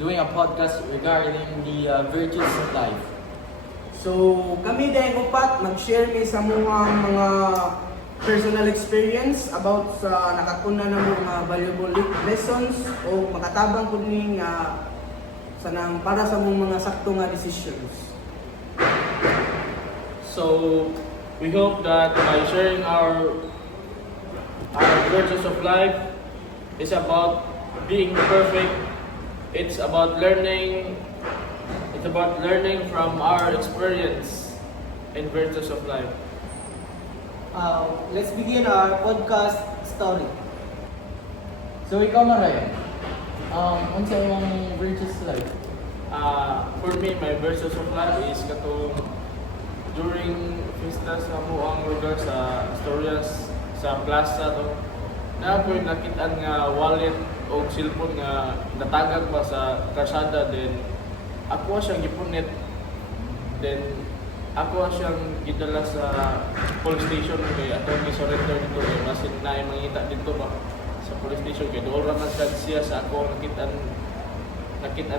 doing a podcast regarding the virtues of life. So, kami din upat mag-share mi sa mga personal experience about sa nakakuna na mga valuable lessons o makatabang po ni para sa mga sakto nga decisions. So we hope that by sharing our virtues of life is about being perfect. It's about learning. It's about learning from our experience in virtues of life. Let's begin our podcast story. So ikaw man Ryan, unsa imong virtues of life? For me, my virtues of life is katong during fiesta sa muang lugar sa Asturias, sa plaza to. Na ko nakitaan nga wallet o cellphone nga natagag ba sa karsada, then ako siyang gipunit, then ako siyang gidala sa police station kay ato gi-surrender dito kay basin na ay mangita dito ba sa police station kay doon ra man siya sa ako nakitaan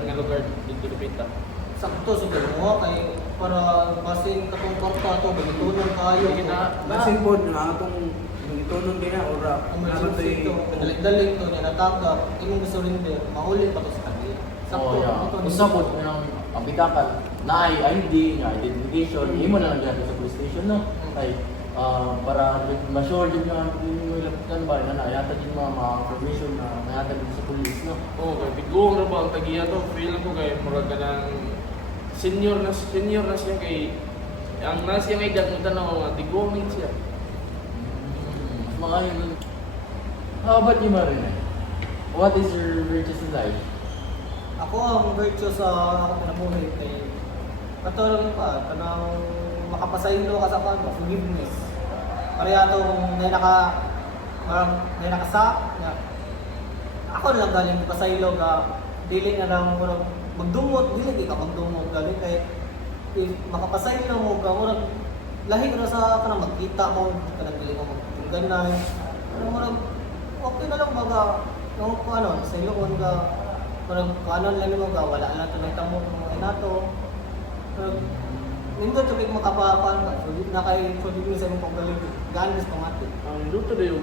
nga lugar dito dipita. Sakto sa mo kay para basin katong kwarta to bigitunon kayo. Sige na. Basin po na atong itunon din na ora. Emergency to, dalik-dalik to niya natagap, imong surrender, maulit pa to sa kanila. Sakto. Usa po ang bitakan na ay ID, nga identification, imo na lang sa police station no. Ay para ma-sure din nga yung lapitan ba na ayata din mga information na nayata din sa police no. Oo, kay bigong ra ba ang tagiya to, feel ko kay murag ka ng senior na siya kay ang nas siya ngay dag tanaw tigong din siya. Mga yun. How about you Marina? What is your virtues in life? Ako ang virtue sa ako pinabuhay kay katulong pa kanang makapasaylo ka sa kanto, forgiveness. Pareha to may nakasa nga ako lang galing pasaylo ka dili na lang murag magdumot, dili ka magdumot galing kay if makapasaylo mo ka murag lahi ka na sa kanang magkita mo kanang dili mo magtungganan. Murag okay na lang baga no ano saylo kon ka parang kanon lang mo ga wala lang to nagtamo mga nato. Nindot to kay makapapan na kay forgiveness sa imong paggaling ganas pamati. Ang luto dayo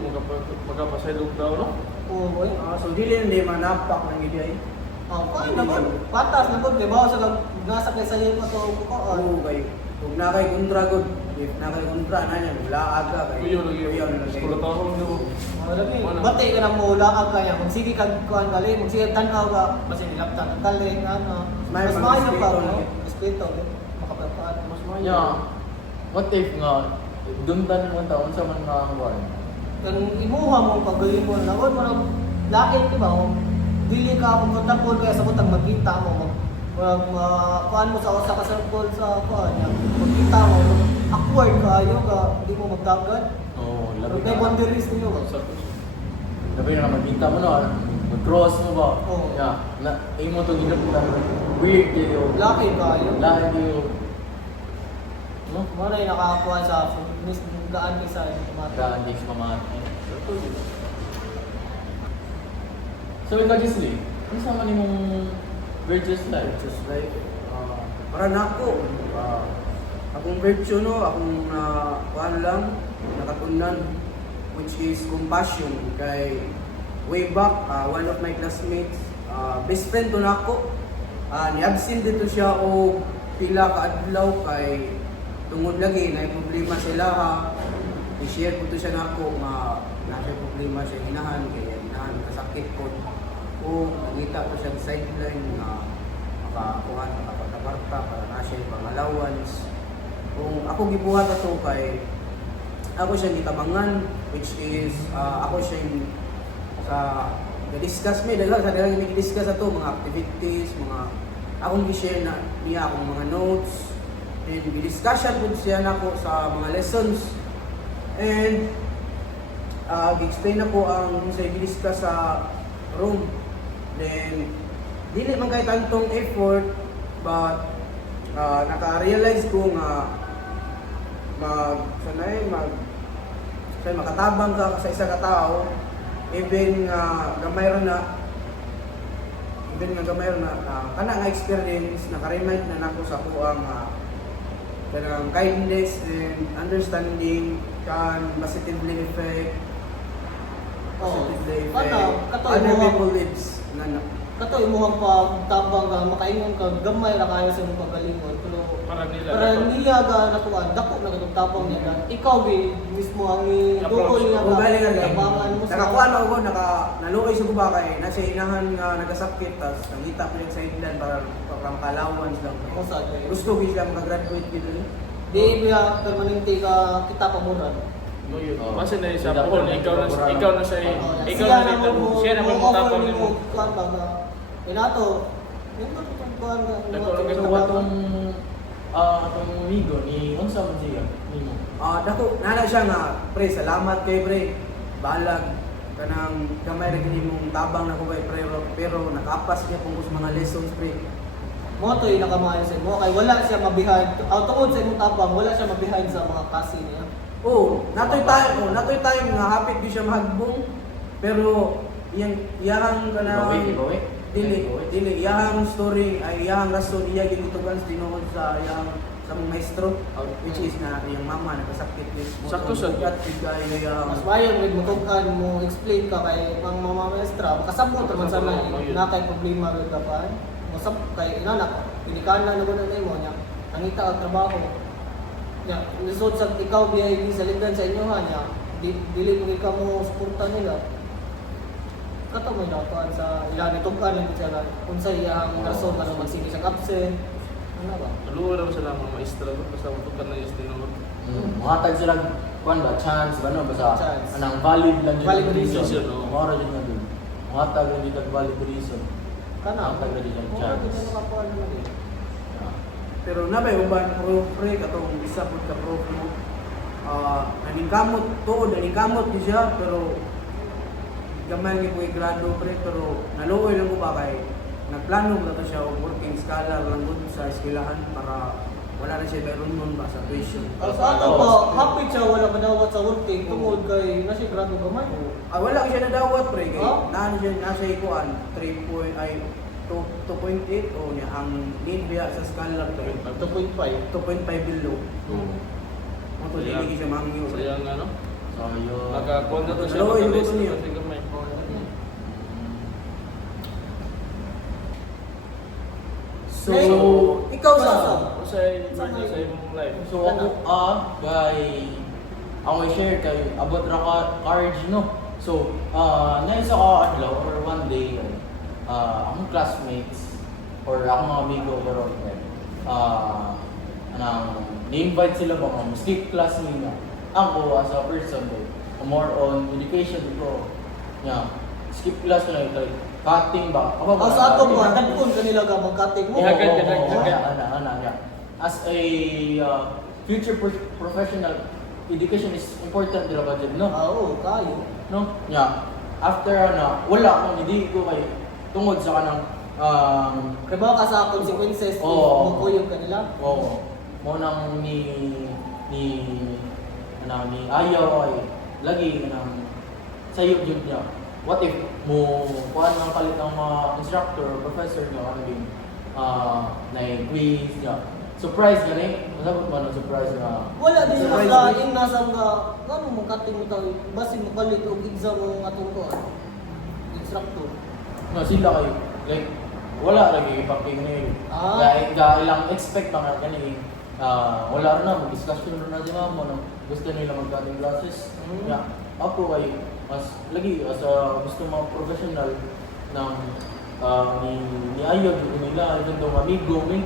magapasaylo daw no. Oo boy. So dili hindi manapak ng ideya. Ay naman patas na gud kay bawo sa nasa kay sayo mo to ko. Oo kay ug na kay kontra gud. If na kay kontra na niya laag ka kay. Kuyo lagi. Eskwelatarong daw. Bati ka na mo laag kaya kung sige kag kuan gali kung sige tan-aw ka basi nilaptan ang galing ano. Mas maayo pa no. Respeto makapapaan. Mas maayo. Yeah. What if nga dundan mo taon sa man nga kuan? Kung imuha mo paggaling mo na wala mo lain di ba dili ka mo kontakol kaya sa butang magkita mo kuan mo sa usa ka circle sa kuan ya magkita mo awkward kayo ka di mo magdagan Oh, pero labi kay ka. boundaries niyo ba Labi na magkita mo no. Mag-cross mo ba? Oo. Yeah. Na imo to ginaputan. Weird kayo. laki kayo Lahat kayo. No? mo na yung nakakuha sa forgiveness gaan isa mata Daan di sa mamati. So ikaw Gisli, ano sa man imong virtuous life? Just like para nako akong virtue no akong kuan lang nakatunan which is compassion kay way back one of my classmates best friend to nako ni-absent dito siya o pila ka adlaw kay tungod lagi na problema sila i-share ko to siya nako nga nasa problema siya inahan kay inahan kasakit ko o nakita ko siya sa sideline na makakuhan makapagkabarta para na siya yung allowance. Kung ako gibuhat ato kay ako siya gitabangan which is ako siya yung sa discuss me dahil sa dalang discuss ato mga activities mga akong gi-share na niya akong mga notes and gi-discussion po siya nako sa mga lessons and gi-explain na po ang sa gi-discuss sa room. Then, dili man kay tantong effort, but naka-realize ko nga makatabang ka sa isa ka tao, even gamay ron na even nga gamay na kana nga experience naka-remind na nako sa ko ang kanang kindness and understanding can positively affect positively affect other people lives na Kato imuhang pagtabang nga makaingon ka gamay ra kayo sa imong pagalingon pero Para nila. para niya ga natuan dako na katong tabang niya na ikaw gi mismo ang duol niya o galing nga tabangan mo nakakuha na ako naluoy sa guba kay nasa inahan nga nagasakit tas nangita ko yung sideline para allowance lang mo sa gusto ko siya makagraduate dito di biya permanente ka kita pamuran. No, yun. Oo. Kasi na isa Hindi po, ako ikaw na nagpapura ikaw na siya, ikaw na siya na mo tapang mo mo. kuan ba na inato yung tutong kuan nga So atong amigo ni unsa man siya nimo? dako nana siya nga pre salamat kay pre balag kanang gamay ra kini mong tabang na ko kay pre pero nakapas niya kung sa mga lessons pre mo to yung nakamayo sa mo kay wala siya mabihan tungod sa imong tabang wala siya mabihan sa mga kasi niya. Natoy tayo nga hapit di siya mahagbong pero iyang kanang Bawi. dili iyang story ay iyang rason iya gitugan tinuod sa iyang sa mga maestro which is na iyang mama nagkasakit din Sakto sa at bigay Mas mayon with mo tukan mo explain ka kay ang mga maestra makasabot man sana na kay problema with ka pa. Masab kay inanak pinikana na gud na mo nya. Nangita og trabaho. Ya, lisod sa ikaw biya sa lindan sa inyo nya. Dili mo ikaw mo suporta nila. Kato mo dapat sa ilan itukan ni sila unsa iyang rason nga magsige sa absent. Ano ba? Luwa ra sila mga maestra ko basta mutukan na is tinuod. Muhatag sila kuan ba chance ba no basta Chance. anang valid lang Valid reason. reason, oo. Mora jud nga dun. Muhatag lang dito valid reason. Kana. Muhatag lang dito Mo chance. ra nakapuan na din. Yeah. pero nabay uban pro pre katong isa pud ka pro mo naningkamot di siya pero gamay ni ko grado pre pero naluoy lang ko ba kay nagplano na to siya og working scholar lang gud sa eskwelahan para wala na siya bayron nun ba sa tuition. Sa ato po, happy siya wala madawat sa working tungod kay nasi grado gamay. Wala siya nadawat pre kay Oh? nasa ikuan 2.8 o niya ang need biya sa scholar kay 2.5. 2.5 below. Mo to Sayang. dili siya mangyo. Sayang ano? So yun. Nakakuha na to siya Luwa yung makalis gusto niyo. kasi gamay. So, So, ikaw sa Usay version sa imong life. So ako kay ako i-share kay about ra ka cards no. So naisa ka adlaw or one day akong classmates or akong mga amigo karon anang ni-invite sila ba mga skip class nila. Ako as a person more on education ko. Yeah. Skip class na like cutting ba? Sa ato po, dagkon kanila ka magkatik mo. Yeah. As a future professional, education is important dira ba jud no? Oo, kayo. No? Yeah. After wala akong hindi ko kay tungod sa kanang Kaya ba ka sa consequences Oo. mo kuyog kanila? mo nang ni ayaw ay lagi nang sayo jud niya. What if mo kuan ng palit ng mga instructor or professor niya ano din na quiz niya. Surprise gani? Masabot man ang surprise nga. Wala din Surprise sa quiz. in nasa nga ano mo kating mo tayo basi mo palit og exam mo atong ko. Instructor. No, sila kayo. Like, wala lagi ipaking ngayon. Ah. Ilang expect pa nga gani. Wala rin na, mag-discussion rin na sila mo. Gusto nila mag-cutting classes. Mm. Yeah. Ako ay mas lagi as gusto mga professional ng ni ayaw din nila even though amigo mi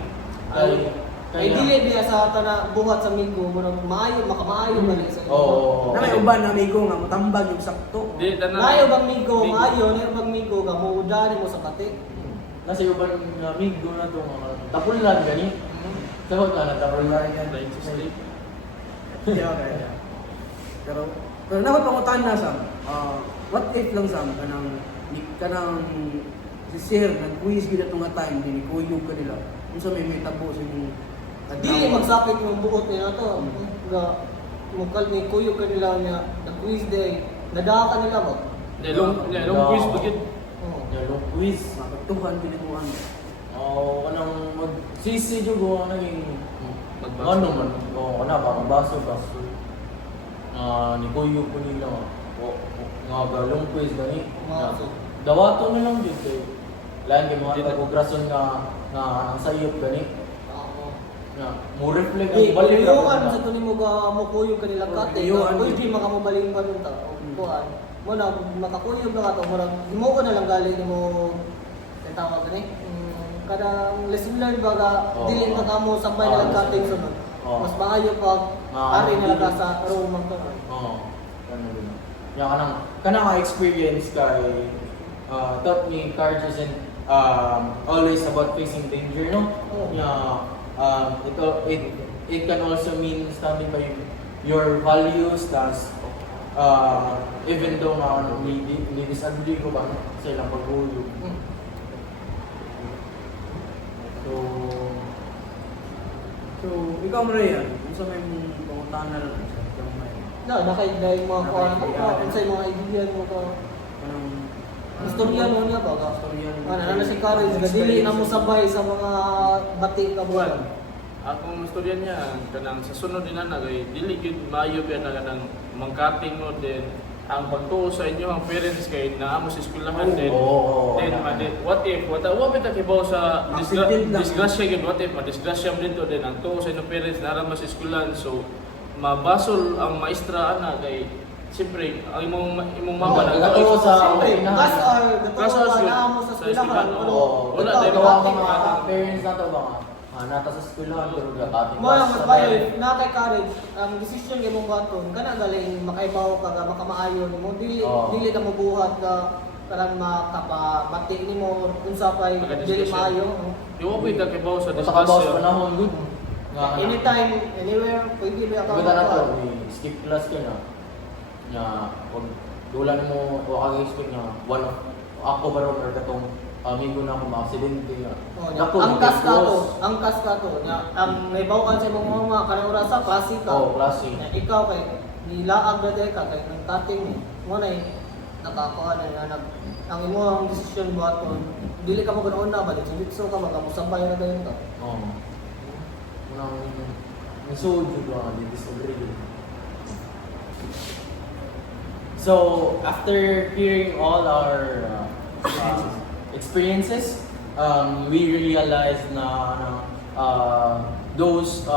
Ay dili biya sa tana buhat sa minggo mo nang maayo makamaayo balik sa inyo. Oo. na may uban na amigo nga motambag yung sakto. Di tanan. Maayo bang minggo, maayo na bang minggo ka mo udani mo sa kate. Nasa uban ng amigo na to mga tapulan gani. Sahod na tapulan yan. Right to sleep. Okay. Pero naman pangutan na Sam. What if lang Sam kanang si nag-quiz gid atong time din kuyog ka nila. Unsa may tabo sa imong Dili magsapit mo buot niya to. Nga mukal ni kuyog kanila niya the quiz day. Nadaka nila ba? Long quiz bugid. Oo. Yung quiz. Makapag Tuhan pinituan. Kanang magsisi jud ko naging Magbaso. ano man, kana ba baso baso. Ni kuyo ko nila nga galong quiz gani. Maso. Dawato na lang jud kay lain kay mga tagugrason nga ang sayop gani. Oo. Nga mo reflect Eh, ang balik ra kuyuan ko sa tunin mo ka mukuyog kanila kate. Kuyuan. Pwede makamubaling pa nun ta. Kuan. Mo na makakuyog na ka to, mo imo ko na lang galing mo tawag gani. Kadang lesson learned baga Oo. dili ka kamo sabay na lang kate sunod. Oo. Mas maayo pag ari na lang ka sa room man to. Oo. Ano din. Ya kanang nga experience kay taught me courage isn't always about facing danger, no? Oo. It can also mean standing by your values, tas even though nga may disagree ko ba sa ilang paghulo. So, ikaw Marian, kung sa may pangutanan na lang sa may Nakaiday mga kuan ko, kung sa mga ideal mo ka. kanang Istorya mo niya baga. Istoryan. Ano si Courage, dili na mo sabay sa mga bati ka buwan. Akong istorya niya, kanang sa sunod din na kay dili gyud maayo ba na kanang mangkating mo din ang pagtuo sa inyo ang parents kay naamo sa eskwelahan din. Oo. Then what if wa ba ta kibaw sa Accident lang. disgrasya gyud what if madisgrasya mo dito din ang tuo sa inyong parents narama sa eskwelahan so mabasol ang maestra ana kay siyempre ang imong mama Oo, nagatuo sa- Siyempre, Unahan. kasar, Kasar gatuwa yun. na mo sa Sa eskwelahan. eskwelahan, Pero, Oo. wala ikaw, tayong Gawa mga- ka dating- mga parents na to ba nga? Nata sa eskwelahan pero gakating Mo ang bayo, na kay Courage, ang decision gyud mong baton, kana galing makaibaw ka ga makamaayo nimo, dili Oo. dili na mo buhat ka kanang makapabati nimo unsa pay dili Maka-discussion. maayo. Di wa ba ta kibaw sa Sa kabaw sa disgrasya. panahon good. Nga Anytime, anywhere, pwede ba ka Pagkita na to, skip class ka na. Nga, pag dulan mo, o kag-expect nga, one of, ako ba ron or katong amigo na ako ma-aksidente nga. Dako, ang kas ka to, close. ang kas ka to, nga ang naibawan sa imong mga kanang oras sa klase ka. Oo, klase. Na ikaw kay nilaag na dahil ka kay nang cutting mo na nakakuha na nga ang imong decision mo aton dili ka mo ganoon na balik so ka magamusabay na dayon ka. Oo. Unang, nisuod yun di disagree. So, after hearing all our experiences, we realized na those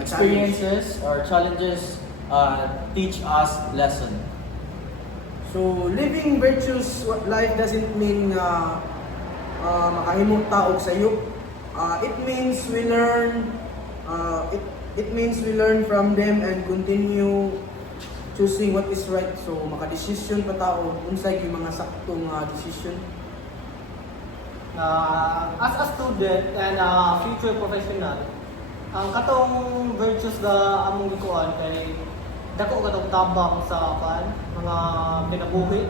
experiences or challenges teach us lesson. So, living virtuous life doesn't mean makahimong taog sa iyo. It means we learn it means we learn from them and continue choosing what is right. So, makadesisyon pa tao unsay yung mga saktong decision. As a student and a future professional, ang katong virtues na among gikuan kay dako katong tabang sa mga kinabuhi.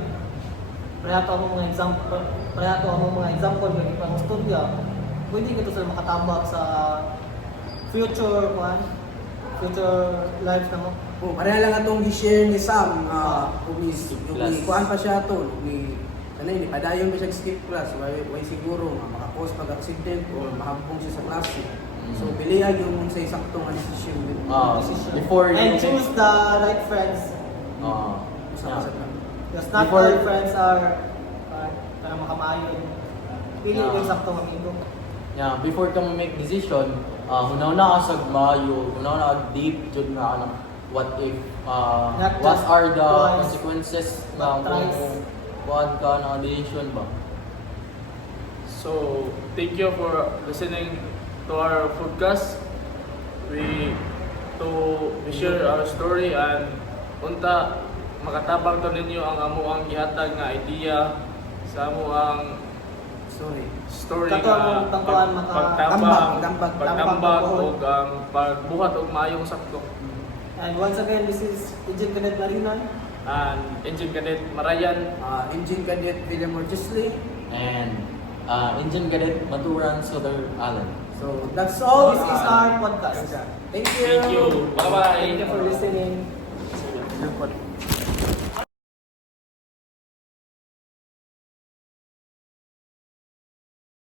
Parehato among mga example ng pang istorya. Pwede ka to sila makatabang sa future life na mo. Oh, pareha lang atong gi-share ni Sam Class. kuan pa siya to ni kanay ni padayon pa siya sa skip class way siguro nga makapos pag accident o mahampong siya sa klase. So pilihan yung unsay saktong nga decision. Decision. Before and you- choose the right friends. Usa sa Because not Before- all friends are para makamayon. Pili Yeah. yung saktong amigo. Yeah, before ka make decision, hunaw-na ka sa maayo, hunaw-na ka deep jud nga ano, what if Not what just are the twice, consequences but ng thrice. kuan ka na decision ba? So, thank you for listening to our podcast. We share our story and unta makatabang to ninyo ang amuang gihatag nga idea sa amuang sorry. story Kato ang tangkuhan pagtabang, tambag, pagtambag tambag, o ang pagbuhat og maayong sakto. And once again, this is Agent Cadet Marinan. And Engine Cadet Marayan. Engine Cadet Villamor Gisley. And Engine Cadet Maturan Souther Allen. So that's all. This is our podcast. Thank you. Thank you. Bye-bye. Thank you for listening. See you.